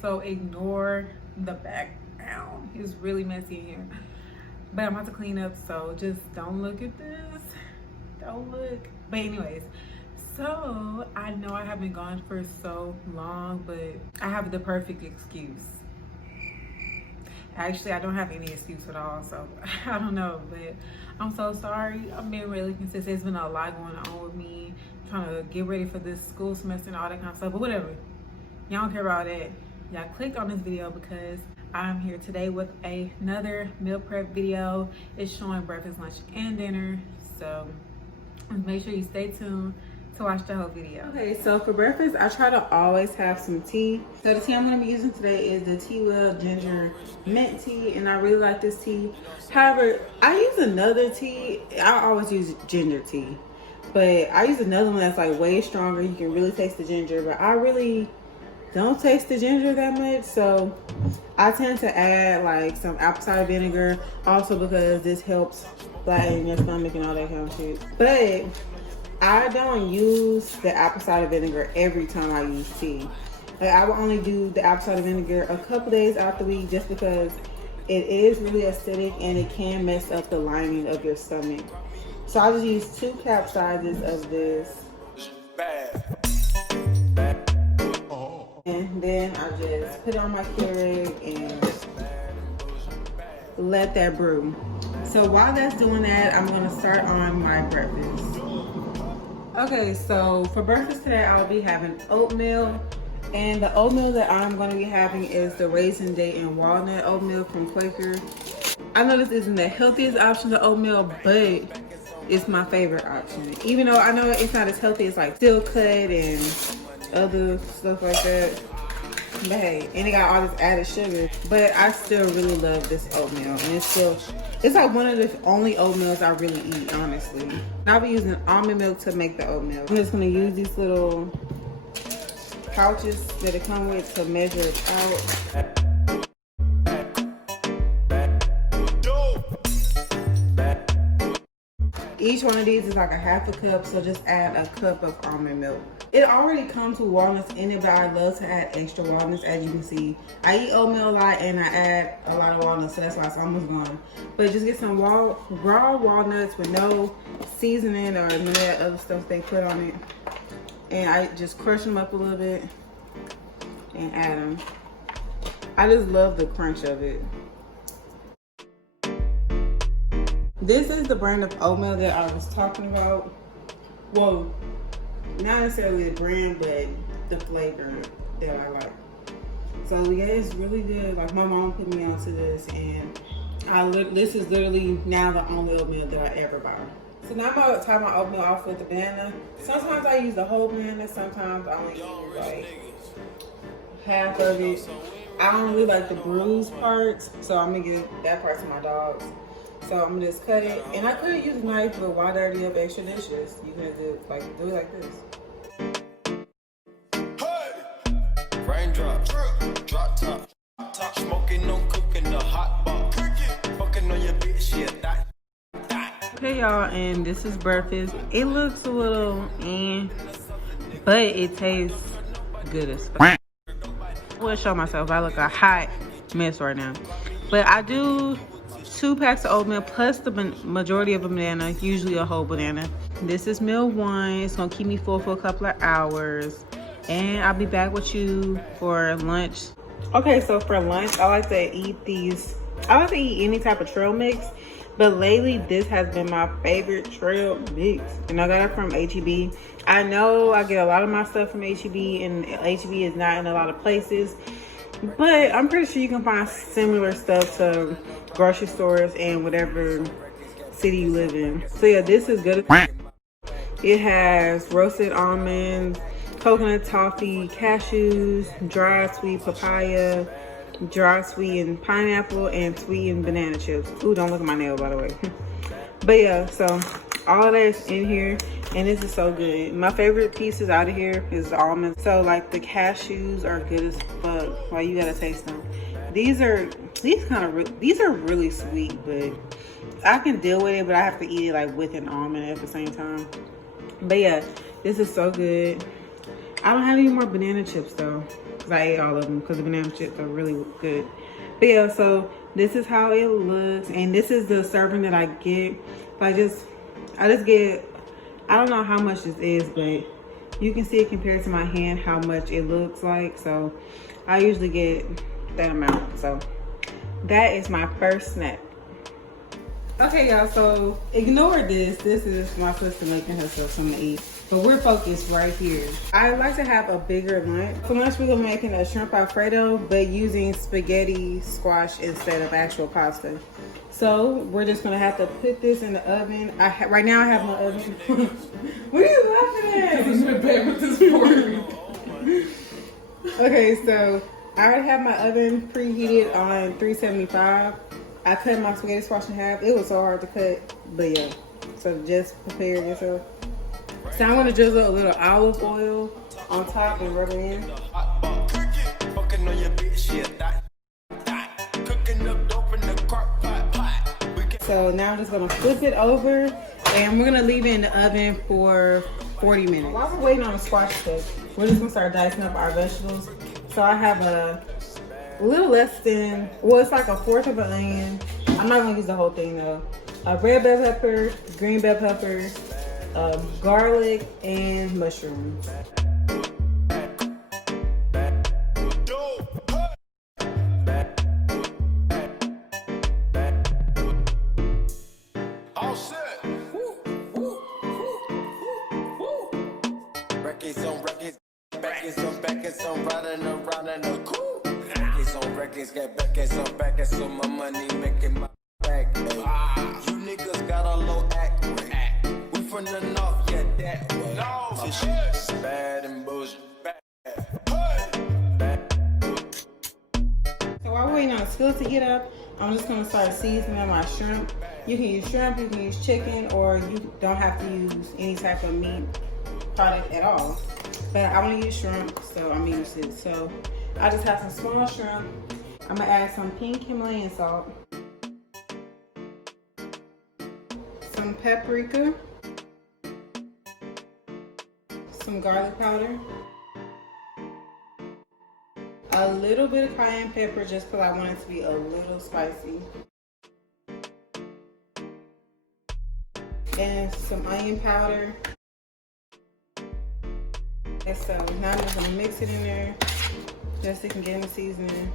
so ignore the background. It's really messy in here, but I'm about to clean up, so just don't look at this. Don't look. But anyways, so I know I haven't gone for so long, but I have the perfect excuse. Actually, I don't have any excuse at all, so I don't know, but I'm so sorry. I've been really consistent. There's been a lot going on with me, trying to get ready for this school semester and all that kind of stuff, but whatever. Y'all don't care about that. Y'all clicked on this video because I'm here today with another meal prep video. It's showing breakfast, lunch, and dinner, so make sure you stay tuned to watch the whole video. Okay, so for breakfast, I try to always have some tea. So the tea I'm gonna be using today is the Tea Ginger Mint Tea, and I really like this tea. However, I use another tea. I always use ginger tea, but I use another one that's like way stronger. You can really taste the ginger, but I really don't taste the ginger that much, so I tend to add like some apple cider vinegar, also because this helps flatten your stomach and all that kind of shit. But I don't use the apple cider vinegar every time I use tea. Like, I will only do the apple cider vinegar a couple days out the week, just because it is really acidic and it can mess up the lining of your stomach. So I just use 2 cap sizes of this. And then I just put it on my Keurig and let that brew. So while that's doing that, I'm gonna start on my breakfast. Okay, so for breakfast today, I'll be having oatmeal. And the oatmeal that I'm gonna be having is the raisin, date, and walnut oatmeal from Quaker. I know this isn't the healthiest option to oatmeal, but it's my favorite option. Even though I know it's not as healthy as like steel cut and other stuff like that. But hey, and it got all this added sugar. But I still really love this oatmeal, and it's like one of the only oatmeals I really eat, honestly. And I'll be using almond milk to make the oatmeal. I'm just gonna use these little pouches that it come with to measure it out. Each one of these is like a half a cup, so just add a cup of almond milk. It already comes with walnuts in it, but I love to add extra walnuts. As you can see, I eat oatmeal a lot and I add a lot of walnuts, so that's why it's almost gone. But just get some raw walnuts with no seasoning or any of that other stuff they put on it. And I just crush them up a little bit and add them. I just love the crunch of it. This is the brand of oatmeal that I was talking about. Well, not necessarily the brand, but the flavor that I like. So yeah, it's really good. Like, my mom put me onto this, and this is literally now the only oatmeal that I ever buy. So now I'm about to top my oatmeal off with the banana. Sometimes I use the whole banana, sometimes I only use like half of it. I don't really like the bruised parts, so I'm gonna give that part to my dogs. So I'm gonna just cut it, and I could use a knife, but why dirty up extra dishes? You can do it like this. Hey! Raindrop, drop top, smoking, no cooking, the hot box, fucking on your bitch, yeah, that. Hey y'all, and this is breakfast. It looks a little but it tastes good as fuck. I will show myself. I look a hot mess right now, but I do 2 packs of oatmeal plus the majority of a banana, usually a whole banana. This is meal 1. It's gonna keep me full for a couple of hours, and I'll be back with you for lunch. Okay, so for lunch, I like to eat any type of trail mix, but lately this has been my favorite trail mix, and I got it from H-E-B. I know I get a lot of my stuff from H-E-B, and H-E-B is not in a lot of places, but I'm pretty sure you can find similar stuff to grocery stores and whatever city you live in. So yeah, this is good. It has roasted almonds, coconut toffee, cashews, dry sweet papaya, dry sweetened pineapple, and sweetened banana chips. Ooh, don't look at my nail, by the way. But yeah, so all that's in here, and this is so good. My favorite pieces out of here is the almonds. So like the cashews are good as fuck. Like, you gotta taste them. These are really sweet, but I can deal with it, but I have to eat it like with an almond at the same time. But yeah, this is so good. I don't have any more banana chips though. because I ate all of them because the banana chips are really good. But yeah, so this is how it looks, and this is the serving that I get. I just get, I don't know how much this is, but you can see it compared to my hand how much it looks like. So I usually get that amount. So that is my first snack. Okay, y'all, so ignore this. This is my sister making herself something to eat. But we're focused right here. I like to have a bigger lunch. For lunch, we're gonna be making a shrimp Alfredo, but using spaghetti squash instead of actual pasta. So we're just gonna have to put this in the oven. Right now I have my oven. What are you laughing at? He's been bad with this board. Okay, so I already have my oven preheated on 375. I cut my spaghetti squash in half. It was so hard to cut, but yeah. So just prepare yourself. So I'm gonna drizzle a little olive oil on top and rub it in. So now I'm just gonna flip it over, and we're gonna leave it in the oven for 40 minutes. While we're waiting on the squash to cook, we're just gonna start dicing up our vegetables. So I have a little less than, well, it's like a fourth of an onion. I'm not gonna use the whole thing though. A red bell pepper, green bell pepper, garlic, and mushrooms. So my money making my back. You niggas got a low act rate. We from the north, yeah, that way. My shit's bad and bullshit. So while we're waiting on the skillet to get up, I'm just gonna start seasoning my shrimp. You can use shrimp, you can use chicken, or you don't have to use any type of meat product at all. But I want to use shrimp, so I'm gonna use it. So I just have some small shrimp. I'm gonna add some pink Himalayan salt, some paprika, some garlic powder, a little bit of cayenne pepper just because I want it to be a little spicy, and some onion powder. And so now I'm just gonna mix it in there just so it can get in the seasoning.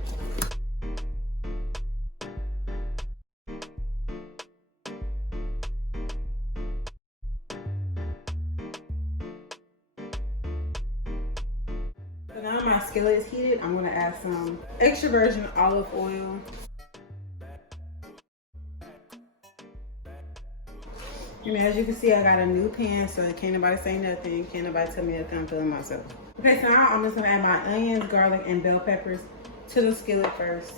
Now my skillet is heated, I'm gonna add some extra virgin olive oil. And as you can see, I got a new pan, so can't nobody say nothing. Can't nobody tell me nothing, I'm feeling myself. Okay, so now I'm just gonna add my onions, garlic, and bell peppers to the skillet first.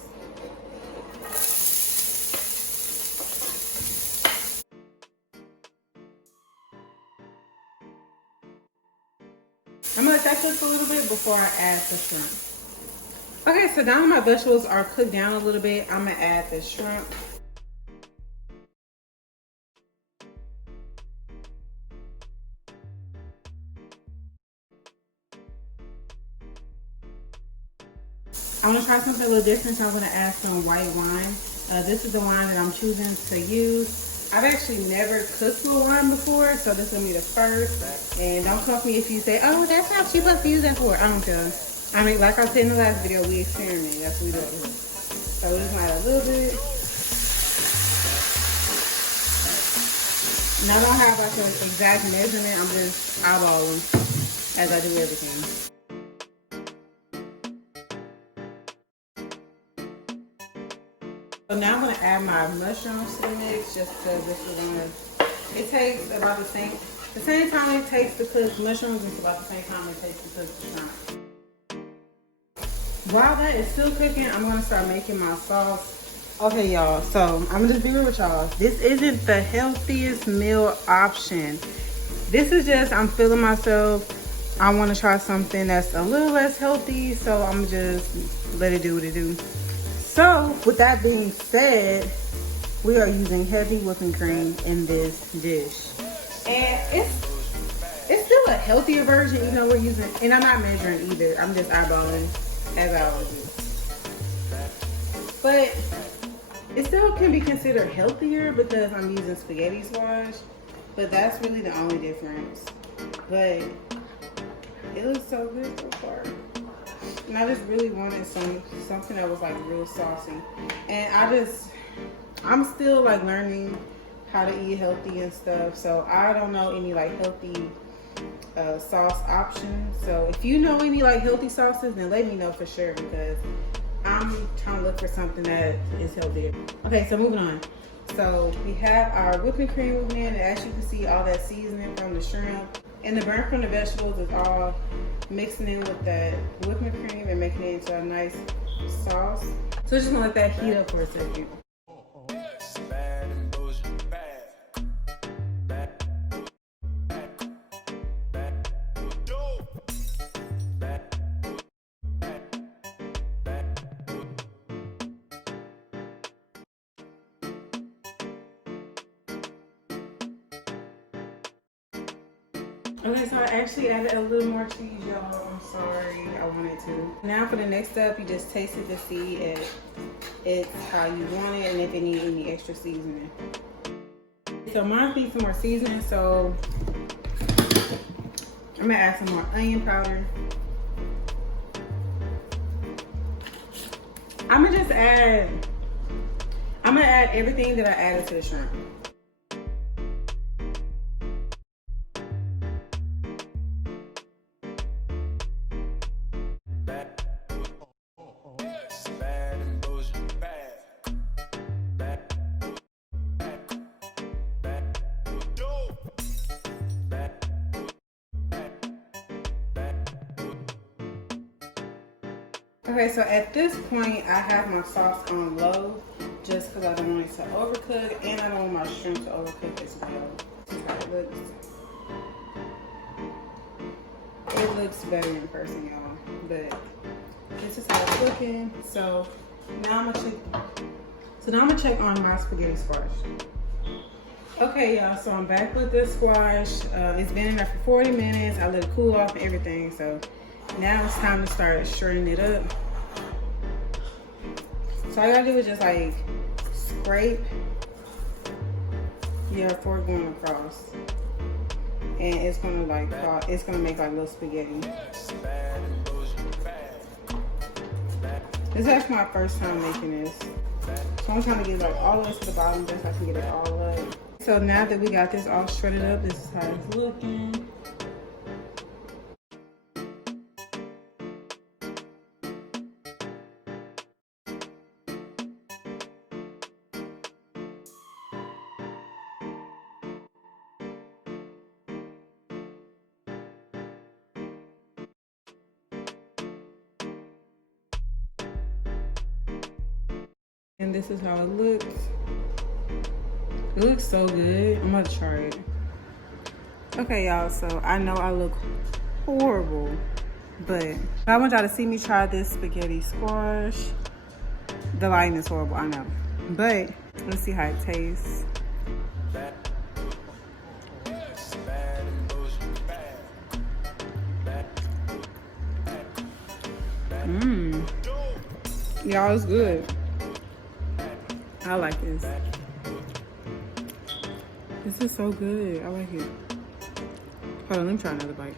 I'm gonna let that cook a little bit before I add the shrimp. Okay, so now my vegetables are cooked down a little bit. I'm gonna add the shrimp. I want to try something a little different, so I'm going to add some white wine. This is the wine that I'm choosing to use. I've actually never cooked with wine before, so this will be the first. And don't come for me if you say, oh, that's how she's supposed to use that for. I don't care. I mean, like I said in the last video, we experiment. That's what we do. So we just add a little bit. And I don't have like an exact measurement. I'm just eyeballing as I do everything. So now I'm going to add my mushrooms to the mix just because this is going to, it takes about the same time it takes to cook mushrooms, it's about the same time it takes to cook the shrimp. While that is still cooking, I'm going to start making my sauce. Okay, y'all, so I'm going to just be real with y'all. This isn't the healthiest meal option. This is just, I'm feeling myself. I want to try something that's a little less healthy, so I'm just let it do what it do. So, with that being said, we are using heavy whipping cream in this dish. And it's still a healthier version, even though we're using, and I'm not measuring either, I'm just eyeballing. as I always do. But it still can be considered healthier because I'm using spaghetti squash. But that's really the only difference. But it looks so good so far. And I just really wanted something that was like real saucy. And I'm still like learning how to eat healthy and stuff. So I don't know any like healthy sauce options. So if you know any like healthy sauces, then let me know for sure because I'm trying to look for something that is healthier. Okay, so moving on. So we have our whipping cream moving in, and as you can see, all that seasoning from the shrimp and the burn from the vegetables is all mixing in with that whipping cream and making it into a nice sauce. So just gonna let that heat up for a second. Okay, so I actually added a little more cheese, y'all. I'm sorry, I wanted to. Now for the next step, you just taste it to see if it's how you want it and if it needs any extra seasoning. So mine needs some more seasoning, so I'm gonna add some more onion powder. I'm gonna add everything that I added to the shrimp. Okay, so at this point, I have my sauce on low just because I don't want it to overcook and I don't want my shrimp to overcook as well. This is how it looks. It looks better in person, y'all, but this is how it's looking. So now I'm gonna check on my spaghetti squash. Okay, y'all, so I'm back with the squash. It's been in there for 40 minutes. I let it cool off and everything, so now it's time to start shredding it up. So all you gotta do is just like scrape your fork going across, and it's gonna like it's gonna make like little spaghetti. This is actually my first time making this, so I'm trying to get it like all the way to the bottom just so I can get it all up. So now that we got this all shredded up, this is how it's looking. And this is how it looks. It looks so good. I'm gonna try it. Okay, y'all, so I know I look horrible, but I want y'all to see me try this spaghetti squash. The lighting is horrible, I know. But let's see how it tastes. Y'all, it's good. I like this. This is so good. I like it. Hold on, let me try another bite.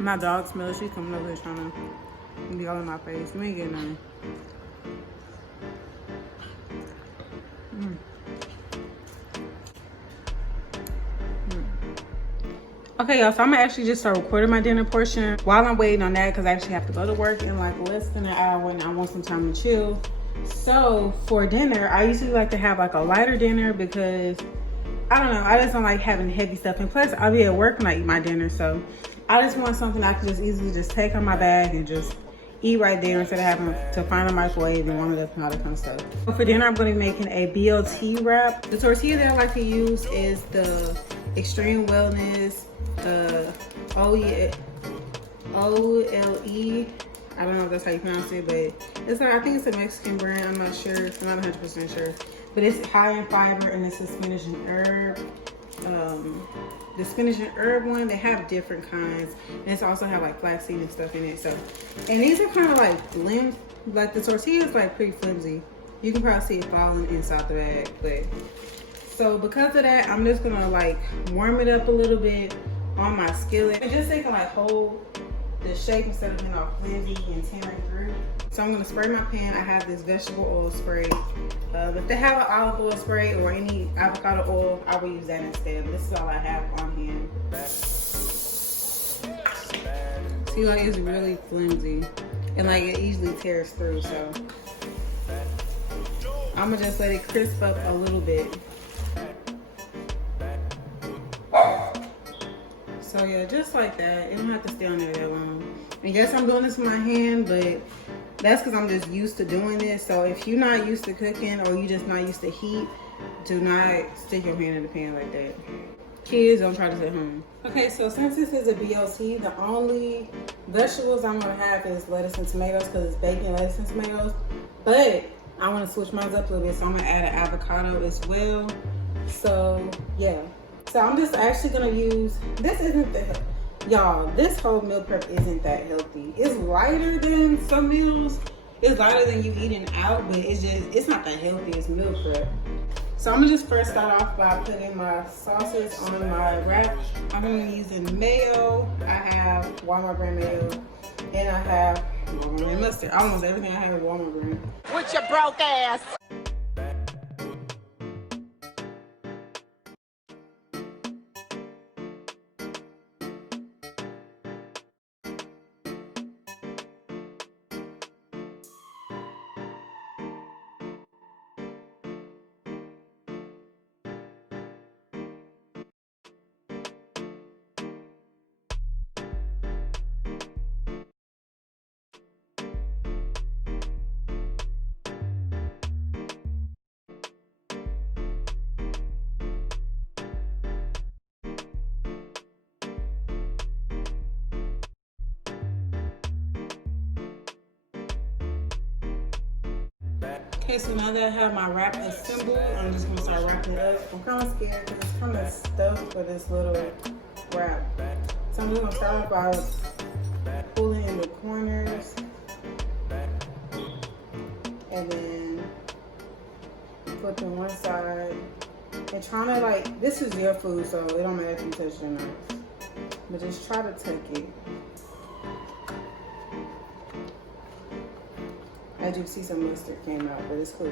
My dog smells. She's coming over here trying to be all in my face. You ain't getting none. Okay, y'all, so I'm gonna actually just start recording my dinner portion while I'm waiting on that because I actually have to go to work in like less than an hour and I want some time to chill. So for dinner, I usually like to have like a lighter dinner because I don't know, I just don't like having heavy stuff. And plus, I'll be at work when I eat my dinner, so I just want something I can just easily just take on my bag and just eat right there instead of having to find a microwave and warm it up and all that kind of stuff. So for dinner, I'm going to be making a BLT wrap. The tortilla that I like to use is the Extreme Wellness OLE. I don't know if that's how you pronounce it, but it's like, I think it's a Mexican brand. I'm not sure. I'm not 100% sure. But it's high in fiber and it's a spinach and herb the spinach and herb one, they have different kinds. And it's also have like flaxseed and stuff in it. So, and these are kind of like flimsy. Like the tortilla is like pretty flimsy. You can probably see it falling inside the bag. But so because of that, I'm just gonna like warm it up a little bit on my skillet. And just so it can like hold the shape instead of being all flimsy and tearing through. So I'm gonna spray my pan. I have this vegetable oil spray. If they have an olive oil spray or any avocado oil, I will use that instead. But this is all I have on hand. See, like it's really flimsy and like it easily tears through. So I'm gonna just let it crisp up a little bit. So yeah, just like that. It don't have to stay on there that long. And yes, I'm doing this with my hand, but that's because I'm just used to doing this. So if you're not used to cooking or you just not used to heat, do not stick your hand in the pan like that. Kids, don't try this at home. Okay, so since this is a BLT, the only vegetables I'm gonna have is lettuce and tomatoes because it's bacon, lettuce, and tomatoes. But I want to switch mine up a little bit, so I'm gonna add an avocado as well. So yeah. So I'm just actually gonna use, this isn't the, y'all, this whole meal prep isn't that healthy. It's lighter than some meals. It's lighter than you eating out, but it's not that healthy as meal prep. So I'm gonna just first start off by putting my sauces on my wrap. I'm gonna be using mayo. I have Walmart brand mayo, and I have Walmart brand mustard. Almost everything I have is Walmart brand. With your broke ass. Okay, so now that I have my wrap assembled, I'm just gonna start wrapping it up. I'm kind of scared because it's kind of stuffed for this little wrap. So I'm just gonna start by pulling in the corners and then flipping one side and trying to like, this is your food, so it don't matter if you touch it or not, but just try to tuck it. As you can see, some mustard came out, but it's cool.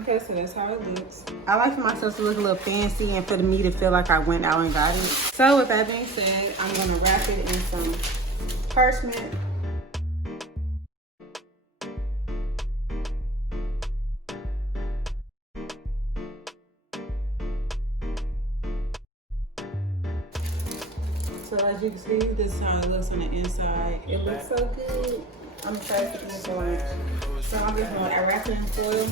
Okay, so that's how it looks. I like for myself to look a little fancy and for me to feel like I went out and got it. So with that being said, I'm gonna wrap it in some parchment. So as you can see, this is how it looks on the inside. It looks so good. I'm excited to eat it for lunch. So I'm just going to wrap it in foil.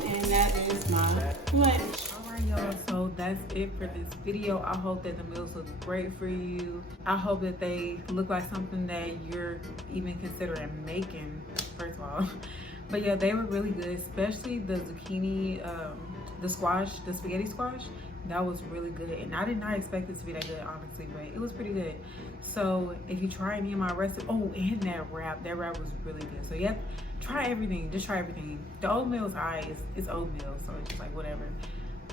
And that is my lunch. Alright y'all, so that's it for this video. I hope that the meals look great for you. I hope that they look like something that you're even considering making, first of all. But yeah, they were really good, especially the zucchini, the squash, the spaghetti squash. That was really good, and I did not expect this to be that good, honestly, but it was pretty good. So if you try any of my recipe, oh, and that wrap was really good. So yeah, try everything, just try everything. The oatmeal is alright, it's oatmeal, so it's just like whatever.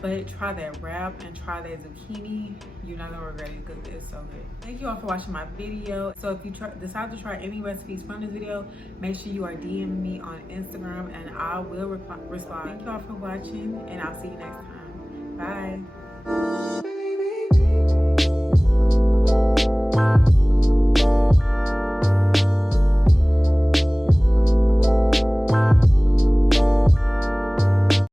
But try that wrap and try that zucchini. You're not gonna regret it because it's so good. Thank you all for watching my video. So if you decide to try any recipes from this video, make sure you are DMing me on Instagram and I will respond. Thank you all for watching, and I'll see you next time. Bye.